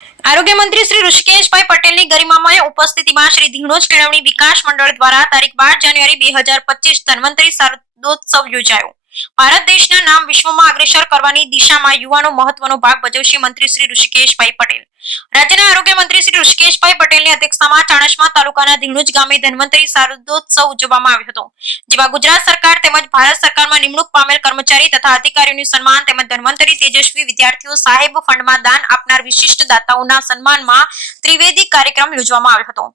આરોગ્ય મંત્રી શ્રી ઋષિકેશભાઈ પટેલની ગરિમામય ઉપસ્થિતિમાં શ્રી ધીણોજ કેળવણી વિકાસ મંડળ દ્વારા તારીખ બાર જાન્યુઆરી બે હજાર પચીસ ધન્વંતરી શારદોત્સવ યોજાયો. ભારત દેશના નામ વિશ્વમાં અગ્રેસર કરવાની દિશામાં યુવાનો મહત્વનો ભાગ ભજવશે મંત્રી શ્રી ઋષિકેશભાઈ પટેલ. રાજ્યના આરોગ્ય મંત્રી શ્રી ઋષિકેશભાઈ પટેલની અધ્યક્ષતામાં ચાણસમા તાલુકાના ધીણુજ ગામે ધન્વંતરી શારદોત્સવ ઉજવવામાં આવ્યો હતો. જેમાં ગુજરાત સરકાર તેમજ ભારત સરકારમાં નિમણૂક પામેલ કર્મચારી તથા અધિકારીઓનું સન્માન તેમજ ધન્વંતરી તેજસ્વી વિદ્યાર્થીઓ સાહેબ ફંડમાં દાન આપનાર વિશિષ્ટ દાતાઓના સન્માનમાં ત્રિવેદી કાર્યક્રમ યોજવામાં આવ્યો હતો.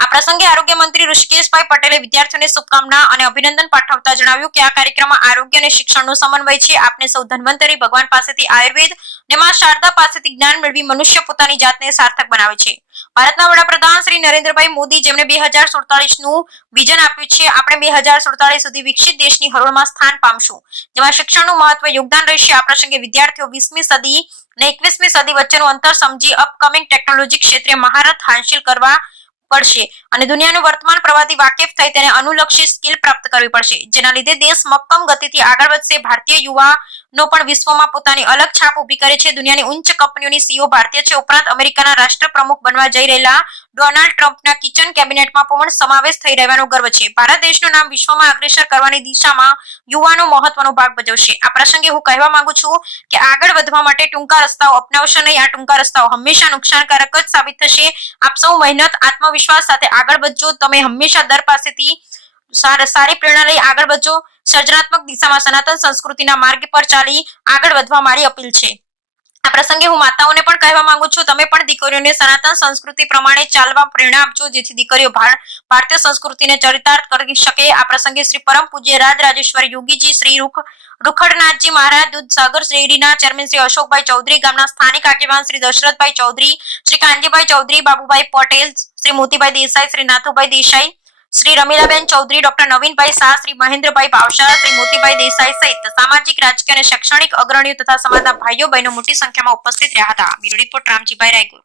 આ પ્રસંગે આરોગ્ય મંત્રી ઋષિકેશભાઈ પટેલે વિદ્યાર્થીઓને શુભકામના અને અભિનંદન પાઠવતા જણાવ્યું કે આ કાર્યક્રમમાં આરોગ્ય અને શિક્ષણનો સમન્વય છે. આપને સૌ ધન્વંતરી. ભગવાન પાસેથી આયુર્વેદ અને માં શારદા પાસેથી જ્ઞાન મેળવી મનુષ્ય પોતાની જાતને સાર્થક બનાવે છે. ભારતના વડાપ્રધાન શ્રી નરેન્દ્રભાઈ મોદી જેમણે બે હજાર સુડતાલીસનું વિઝન આપ્યું છે, આપણે બે હજાર સુડતાલીસ સુધી વિકસિત દેશની હરોળમાં સ્થાન પામશું. જેમાં શિક્ષણનું મહત્વ યોગદાન રહેશે. આ પ્રસંગે વિદ્યાર્થીઓ વીસમી સદી અને એકવીસમી સદી વચ્ચેનું અંતર સમજી અપકમિંગ ટેકનોલોજી ક્ષેત્રે મહારત હાંસિલ કરવા પડશે અને દુનિયાનું વર્તમાન પ્રવાહથી વાકેફ થઈ તેને અનુલક્ષી સ્કિલ પ્રાપ્ત કરવી પડશે, જેના લીધે દેશ મક્કમ ગતિથી આગળ વધશે. ભારતીય યુવાનો પણ વિશ્વમાં પોતાની અલગ છાપ ઊભી કરે છે. દુનિયાની ઉચ્ચ કંપનીઓની સીઓ ભારતીય છે. ઉપરાંત અમેરિકાના રાષ્ટ્રપ્રમુખ બનવા જઈ રહેલા ડોનાલ્ડ ટ્રમ્પના કિચન કેબિનેટમાં પણ સમાવેશ થઈ રહેવાનો ગર્વ છે. ભારત દેશનું નામ વિશ્વમાં અગ્રેસર કરવાની દિશામાં યુવાનો મહત્વનો ભાગ ભજવશે. આ પ્રસંગે હું કહેવા માંગુ છું કે આગળ વધવા માટે ટૂંકા રસ્તાઓ અપનાવશો નહીં. આ ટૂંકા રસ્તાઓ હંમેશા નુકસાનકારક જ સાબિત થશે. આપ સૌ મહેનત, આત્મવિશ્વાસ સાથે આગળ વધજો. તમે હંમેશા દર પાસેથી સારી પ્રેરણા લઈ આગળ વધજો. સર્જનાત્મક દિશામાં સનાતન સંસ્કૃતિના માર્ગ પર ચાલી આગળ વધવા મારી અપીલ છે. આ પ્રસંગે હું માતાઓને પણ કહેવા માંગુ છું, તમે પણ દીકરીઓને સનાતન સંસ્કૃતિ પ્રમાણે ચાલવા પ્રેરણા આપજો, જેથી દીકરીઓ ભાર- ભારતીય સંસ્કૃતિને ચરિતાર્થ કરી શકે. આ પ્રસંગે શ્રી પરમ પૂજ્ય રાજ રાજેશ્વર યોગીજી, શ્રી રૂખ, રૂખડનાથજી મહારાજ, દૂધસાગર શેરીના ચેરમેન શ્રી અશોકભાઈ ચૌધરી, ગામના સ્થાનિક આગેવાન શ્રી દશરથભાઈ ચૌધરી, શ્રી કાનજીભાઈ ચૌધરી, બાબુભાઈ પટેલ, શ્રી મોતીભાઈ દેસાઈ, શ્રી નાથુભાઈ દેસાઈ શ્રી રમીલાબેન ચૌધરી ડોક્ટર નવીનભાઈ શાહ, શ્રી મહેન્દ્રભાઈ ભાવશાહ શ્રી મોતીભાઈ દેસાઈ સહિત સામાજિક, રાજકીય અને શૈક્ષણિક અગ્રણીઓ તથા સમાજના ભાઈઓ, બહેનો મોટી સંખ્યામાં ઉપસ્થિત રહ્યા હતા. રિપોર્ટ રામજીભાઈ રાયગુર.